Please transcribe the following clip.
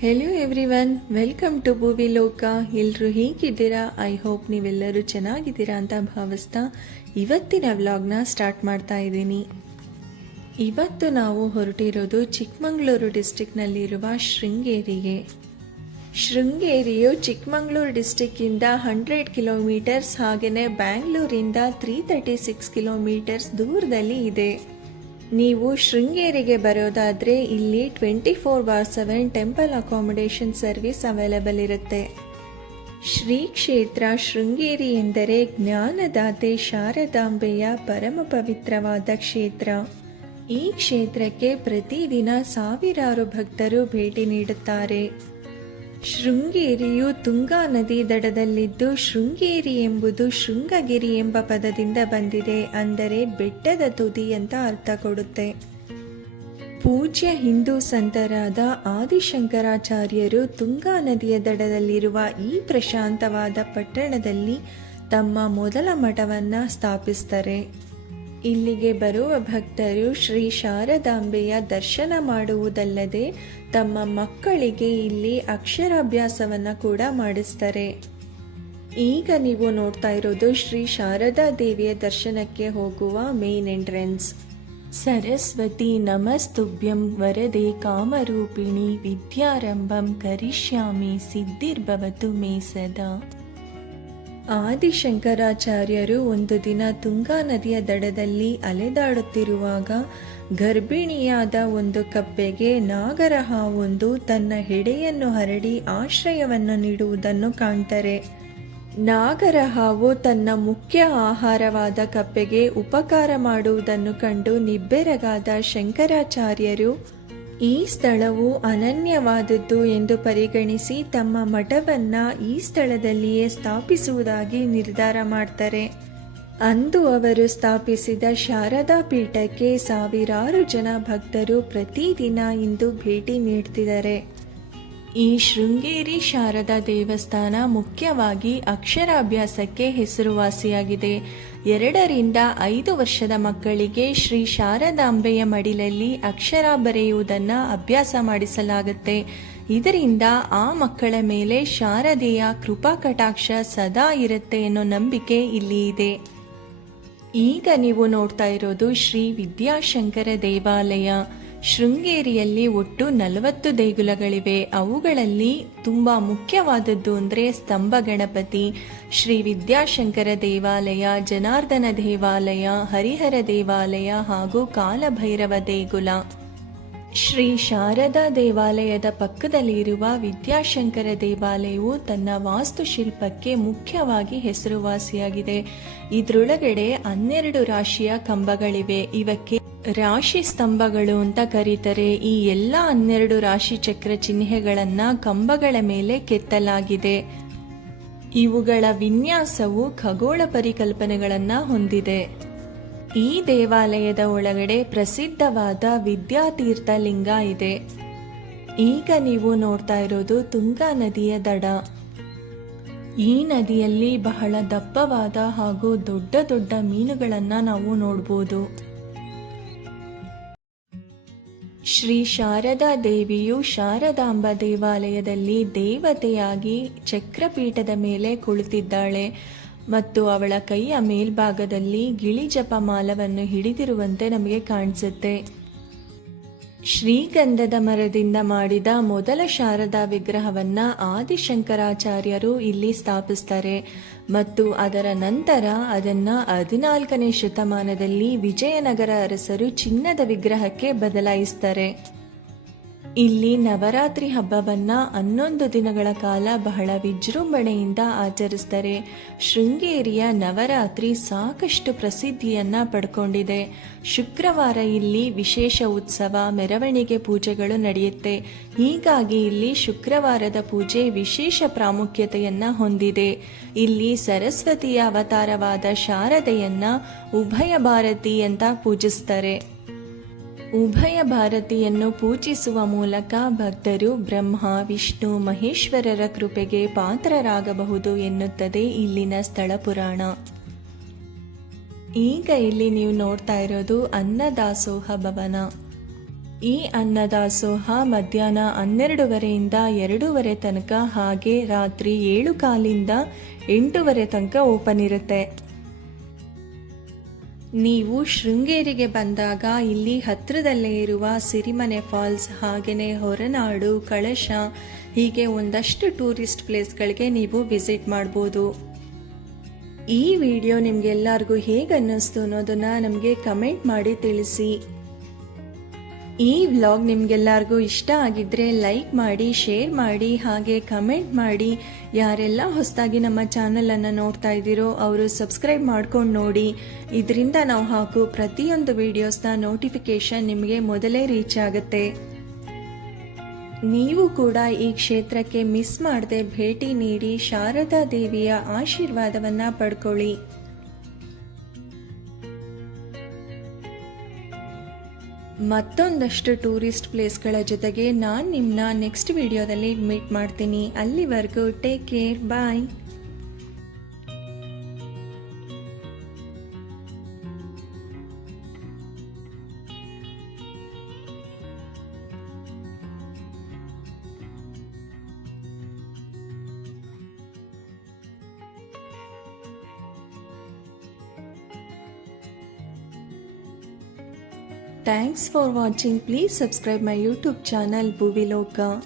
Hello everyone welcome to Bhuvi Loka ಎಲ್ಲರೂ ಹೇಗಿದ್ದೀರಾ? I hope ನೀವೆಲ್ಲರೂ ಚೆನ್ನಾಗಿದ್ದೀರಾ ಅಂತ ಭಾವಿಸ್ತಾ ಇವತ್ತಿನ ವ್ಲಾಗ್ನ ಸ್ಟಾರ್ಟ್ ಮಾಡ್ತಾ ಇದ್ದೀನಿ. ಇವತ್ತು ನಾವು ಹೊರಟಿರೋದು ಚಿಕ್ಕಮಗಳೂರು ಡಿಸ್ಟಿಕ್ನಲ್ಲಿರುವ ಶೃಂಗೇರಿಗೆ. ಶೃಂಗೇರಿಯು ಚಿಕ್ಕಮಗಳೂರು ಡಿಸ್ಟಿಕ್ಕಿಂದ ಹಂಡ್ರೆಡ್ ಕಿಲೋಮೀಟರ್ಸ್ ಹಾಗೆಯೇ ಬ್ಯಾಂಗ್ಳೂರಿಂದ ತ್ರೀ ತರ್ಟಿ ಸಿಕ್ಸ್ ಕಿಲೋಮೀಟರ್ಸ್ ದೂರದಲ್ಲಿ ಇದೆ. ನೀವು ಶೃಂಗೇರಿಗೆ ಬರೋದಾದರೆ ಇಲ್ಲಿ twenty four by seven temple accommodation service available ಇರುತ್ತೆ. ಶ್ರೀ ಕ್ಷೇತ್ರ ಶೃಂಗೇರಿ ಎಂದರೆ ಜ್ಞಾನದಾತೆ ಶಾರದಾಂಬೆಯ ಪರಮ ಪವಿತ್ರವಾದ ಕ್ಷೇತ್ರ. ಈ ಕ್ಷೇತ್ರಕ್ಕೆ ಪ್ರತಿದಿನ ಸಾವಿರಾರು ಭಕ್ತರು ಭೇಟಿ ನೀಡುತ್ತಾರೆ. ಶೃಂಗೇರಿಯು ತುಂಗಾ ನದಿ ದಡದಲ್ಲಿದ್ದು ಶೃಂಗೇರಿ ಎಂಬುದು ಶೃಂಗಗಿರಿ ಎಂಬ ಪದದಿಂದ ಬಂದಿದೆ ಅಂದರೆ ಬೆಟ್ಟದ ತುದಿ ಅಂತ ಅರ್ಥ ಕೊಡುತ್ತೆ. ಪೂಜ್ಯ ಹಿಂದೂ ಸಂತರಾದ ಆದಿಶಂಕರಾಚಾರ್ಯರು ತುಂಗಾ ನದಿಯ ದಡದಲ್ಲಿರುವ ಈ ಪ್ರಶಾಂತವಾದ ಪಟ್ಟಣದಲ್ಲಿ ತಮ್ಮ ಮೊದಲ ಮಠವನ್ನು ಸ್ಥಾಪಿಸ್ತಾರೆ. ಇಲ್ಲಿಗೆ ಬರುವ ಭಕ್ತರು ಶ್ರೀ ಶಾರದಾಂಬೆಯ ದರ್ಶನ ಮಾಡುವುದಲ್ಲದೆ ತಮ್ಮ ಮಕ್ಕಳಿಗೆ ಇಲ್ಲಿ ಅಕ್ಷರಾಭ್ಯಾಸವನ್ನು ಕೂಡ ಮಾಡಿಸ್ತಾರೆ. ಈಗ ನೀವು ನೋಡ್ತಾ ಇರೋದು ಶ್ರೀ ಶಾರದಾ ದೇವಿಯ ದರ್ಶನಕ್ಕೆ ಹೋಗುವ ಮೇನ್ ಎಂಟ್ರೆನ್ಸ್ ಸರಸ್ವತಿ ನಮಸ್ತುಭ್ಯಂ ವರದೆ ಕಾಮರೂಪಿಣಿ ವಿದ್ಯಾರಂಭಂ ಕರಿಷ್ಯಾಮಿ ಸಿದ್ಧಿರ್ಭವತು ಮೇ ಸದಾ. ಆದಿಶಂಕರಾಚಾರ್ಯರು ಒಂದು ದಿನ ತುಂಗಾ ನದಿಯ ದಡದಲ್ಲಿ ಅಲೆದಾಡುತ್ತಿರುವಾಗ ಗರ್ಭಿಣಿಯಾದ ಒಂದು ಕಪ್ಪೆಗೆ ನಾಗರ ಹಾವೊಂದು ತನ್ನ ಹೆಡೆಯನ್ನು ಹರಡಿ ಆಶ್ರಯವನ್ನು ನೀಡುವುದನ್ನು ಕಾಣ್ತಾರೆ. ನಾಗರ ಹಾವು ತನ್ನ ಮುಖ್ಯ ಆಹಾರವಾದ ಕಪ್ಪೆಗೆ ಉಪಕಾರ ಮಾಡುವುದನ್ನು ಕಂಡು ನಿಬ್ಬೆರಗಾದ ಶಂಕರಾಚಾರ್ಯರು ಈ ಸ್ಥಳವು ಅನನ್ಯವಾದದ್ದು ಎಂದು ಪರಿಗಣಿಸಿ ತಮ್ಮ ಮಠವನ್ನು ಈ ಸ್ಥಳದಲ್ಲಿಯೇ ಸ್ಥಾಪಿಸುವುದಾಗಿ ನಿರ್ಧಾರ ಮಾಡ್ತಾರೆ. ಅಂದು ಅವರು ಸ್ಥಾಪಿಸಿದ ಶಾರದಾ ಪೀಠಕ್ಕೆ ಸಾವಿರಾರು ಜನ ಭಕ್ತರು ಪ್ರತಿದಿನ ಇಂದು ಭೇಟಿ ನೀಡ್ತಿದ್ದಾರೆ. ಈ ಶೃಂಗೇರಿ ಶಾರದಾ ದೇವಸ್ಥಾನ ಮುಖ್ಯವಾಗಿ ಅಕ್ಷರಾಭ್ಯಾಸಕ್ಕೆ ಹೆಸರುವಾಸಿಯಾಗಿದೆ. ಎರಡರಿಂದ ಐದು ವರ್ಷದ ಮಕ್ಕಳಿಗೆ ಶ್ರೀ ಶಾರದಾಂಬೆಯ ಮಡಿಲಲ್ಲಿ ಅಕ್ಷರ ಬರೆಯುವುದನ್ನು ಅಭ್ಯಾಸ ಮಾಡಿಸಲಾಗುತ್ತೆ. ಇದರಿಂದ ಆ ಮಕ್ಕಳ ಮೇಲೆ ಶಾರದೆಯ ಕೃಪಾ ಕಟಾಕ್ಷ ಸದಾ ಇರುತ್ತೆ ಅನ್ನೋ ನಂಬಿಕೆ ಇಲ್ಲಿ ಇದೆ. ಈಗ ನೀವು ನೋಡ್ತಾ ಇರೋದು ಶ್ರೀ ವಿದ್ಯಾಶಂಕರ ದೇವಾಲಯ. ಶೃಂಗೇರಿಯಲ್ಲಿ ಒಟ್ಟು ನಲವತ್ತು ದೇಗುಲಗಳಿವೆ. ಅವುಗಳಲ್ಲಿ ತುಂಬ ಮುಖ್ಯವಾದದ್ದು ಅಂದರೆ ಸ್ತಂಭ ಗಣಪತಿ, ಶ್ರೀ ವಿದ್ಯಾಶಂಕರ ದೇವಾಲಯ, ಜನಾರ್ದನ ದೇವಾಲಯ, ಹರಿಹರ ದೇವಾಲಯ ಹಾಗೂ ಕಾಲಭೈರವ ದೇಗುಲ. ಶ್ರೀ ಶಾರದಾ ದೇವಾಲಯದ ಪಕ್ಕದಲ್ಲಿರುವ ವಿದ್ಯಾಶಂಕರ ದೇವಾಲಯವು ತನ್ನ ವಾಸ್ತುಶಿಲ್ಪಕ್ಕೆ ಮುಖ್ಯವಾಗಿ ಹೆಸರುವಾಸಿಯಾಗಿದೆ. ಇದರೊಳಗಡೆ ಹನ್ನೆರಡು ರಾಶಿಯ ಕಂಬಗಳಿವೆ. ಇವಕ್ಕೆ ರಾಶಿ ಸ್ತಂಭಗಳು ಅಂತ ಕರೀತಾರೆ. ಈ ಎಲ್ಲ ಹನ್ನೆರಡು ರಾಶಿ ಚಕ್ರ ಚಿಹ್ನೆಗಳನ್ನ ಕಂಬಗಳ ಮೇಲೆ ಕೆತ್ತಲಾಗಿದೆ. ಇವುಗಳ ವಿನ್ಯಾಸವು ಖಗೋಳ ಪರಿಕಲ್ಪನೆಗಳನ್ನ ಹೊಂದಿದೆ. ಈ ದೇವಾಲಯದ ಒಳಗಡೆ ಪ್ರಸಿದ್ಧವಾದ ವಿದ್ಯಾತೀರ್ಥ ಲಿಂಗ ಇದೆ. ಈಗ ನೀವು ನೋಡ್ತಾ ಇರೋದು ತುಂಗಾ ನದಿಯ ದಡ. ಈ ನದಿಯಲ್ಲಿ ಬಹಳ ದಪ್ಪವಾದ ಹಾಗೂ ದೊಡ್ಡ ದೊಡ್ಡ ಮೀನುಗಳನ್ನ ನಾವು ನೋಡ್ಬೋದು. ಶ್ರೀ ಶಾರದಾ ದೇವಿಯು ಶಾರದಾಂಬ ದೇವಾಲಯದಲ್ಲಿ ದೇವತೆಯಾಗಿ ಚಕ್ರಪೀಠದ ಮೇಲೆ ಕುಳಿತಿದ್ದಾಳೆ ಮತ್ತು ಅವಳ ಕೈಯ ಮೇಲ್ಭಾಗದಲ್ಲಿ ಗಿಳಿಜಪ ಮಾಲವನ್ನು ಹಿಡಿದಿರುವಂತೆ ನಮಗೆ ಕಾಣಿಸುತ್ತೆ. ಶ್ರೀಗಂಧದ ಮರದಿಂದ ಮಾಡಿದ ಮೊದಲ ಶಾರದಾ ವಿಗ್ರಹವನ್ನ ಆದಿಶಂಕರಾಚಾರ್ಯರು ಇಲ್ಲಿ ಸ್ಥಾಪಿಸ್ತಾರೆ ಮತ್ತು ಅದರ ನಂತರ ಅದನ್ನ ಹದಿನಾಲ್ಕನೇ ಶತಮಾನದಲ್ಲಿ ವಿಜಯನಗರ ಅರಸರು ಚಿನ್ನದ ವಿಗ್ರಹಕ್ಕೆ ಬದಲಾಯಿಸ್ತಾರೆ. ಇಲ್ಲಿ ನವರಾತ್ರಿ ಹಬ್ಬವನ್ನ ಹನ್ನೊಂದು ದಿನಗಳ ಕಾಲ ಬಹಳ ವಿಜೃಂಭಣೆಯಿಂದ ಆಚರಿಸ್ತಾರೆ. ಶೃಂಗೇರಿಯ ನವರಾತ್ರಿ ಸಾಕಷ್ಟು ಪ್ರಸಿದ್ಧಿಯನ್ನ ಪಡ್ಕೊಂಡಿದೆ. ಶುಕ್ರವಾರ ಇಲ್ಲಿ ವಿಶೇಷ ಉತ್ಸವ, ಮೆರವಣಿಗೆ ಪೂಜೆಗಳು ನಡೆಯುತ್ತೆ. ಹೀಗಾಗಿ ಇಲ್ಲಿ ಶುಕ್ರವಾರದ ಪೂಜೆ ವಿಶೇಷ ಪ್ರಾಮುಖ್ಯತೆಯನ್ನ ಹೊಂದಿದೆ. ಇಲ್ಲಿ ಸರಸ್ವತಿಯ ಅವತಾರವಾದ ಶಾರದೆಯನ್ನ ಉಭಯ ಭಾರತಿ ಅಂತ ಪೂಜಿಸ್ತಾರೆ. ಉಭಯ ಭಾರತಿಯನ್ನು ಪೂಜಿಸುವ ಮೂಲಕ ಭಕ್ತರು ಬ್ರಹ್ಮ, ವಿಷ್ಣು, ಮಹೇಶ್ವರರ ಕೃಪೆಗೆ ಪಾತ್ರರಾಗಬಹುದು ಎನ್ನುತ್ತದೆ ಇಲ್ಲಿನ ಸ್ಥಳ ಪುರಾಣ. ಈಗ ಇಲ್ಲಿ ನೀವು ನೋಡ್ತಾ ಇರೋದು ಅನ್ನದಾಸೋಹ ಭವನ. ಈ ಅನ್ನದಾಸೋಹ ಮಧ್ಯಾಹ್ನ ಹನ್ನೆರಡುವರೆಯಿಂದ ಎರಡೂವರೆ ತನಕ ಹಾಗೆ ರಾತ್ರಿ ಏಳು ಕಾಲಿಂದ ಎಂಟೂವರೆ ತನಕ ಓಪನ್ ಇರುತ್ತೆ. ನೀವು ಶೃಂಗೇರಿಗೆ ಬಂದಾಗ ಇಲ್ಲಿ ಹತ್ತಿರದಲ್ಲೇ ಇರುವ ಸಿರಿಮನೆ ಫಾಲ್ಸ್ ಹಾಗೆಯೇ ಹೊರನಾಡು, ಕಳಶ, ಹೀಗೆ ಒಂದಷ್ಟು ಟೂರಿಸ್ಟ್ ಪ್ಲೇಸ್ಗಳಿಗೆ ನೀವು ವಿಸಿಟ್ ಮಾಡ್ಬೋದು. ಈ ವಿಡಿಯೋ ನಿಮ್ಗೆಲ್ಲರಿಗೂ ಹೇಗೆ ಅನ್ನಿಸ್ತು ಅನ್ನೋದನ್ನ ನಮಗೆ ಕಮೆಂಟ್ ಮಾಡಿ ತಿಳಿಸಿ. ಈ ವ್ಲಾಗ್ ನಿಮಗೆಲ್ಲರಿಗೂ ಇಷ್ಟ ಆಗಿದ್ರೆ ಲೈಕ್ ಮಾಡಿ ಶೇರ್ ಮಾಡಿ, ಹಾಗೆ ಕಮೆಂಟ್ ಮಾಡಿ. ಯಾರೆಲ್ಲ ಹೊಸದಾಗಿ ನಮ್ಮ ಚಾನಲನ್ನು ನೋಡ್ತಾ ಇದ್ದೀರೋ ಅವರು ಸಬ್ಸ್ಕ್ರೈಬ್ ಮಾಡ್ಕೊಂಡು ನೋಡಿ. ಇದರಿಂದ ನಾವು ಹಾಕೋ ಪ್ರತಿಯೊಂದು ವಿಡಿಯೋಸ್ನ ನೋಟಿಫಿಕೇಶನ್ ನಿಮಗೆ ಮೊದಲೇ ರೀಚ್ ಆಗುತ್ತೆ. ನೀವು ಕೂಡ ಈ ಕ್ಷೇತ್ರಕ್ಕೆ ಮಿಸ್ ಮಾಡದೆ ಭೇಟಿ ನೀಡಿ ಶಾರದಾ ದೇವಿಯ ಆಶೀರ್ವಾದವನ್ನ ಪಡ್ಕೊಳ್ಳಿ. ಮತ್ತೊಂದಷ್ಟು ಟೂರಿಸ್ಟ್ ಪ್ಲೇಸ್ಗಳ ಜೊತೆಗೆ ನಾನು ನಿಮ್ಮನ್ನ ನೆಕ್ಸ್ಟ್ ವಿಡಿಯೋದಲ್ಲಿ ಮೀಟ್ ಮಾಡ್ತೀನಿ. ಅಲ್ಲಿವರೆಗೂ take care bye Thanks for watching. Please subscribe my YouTube channel Bhuviloka.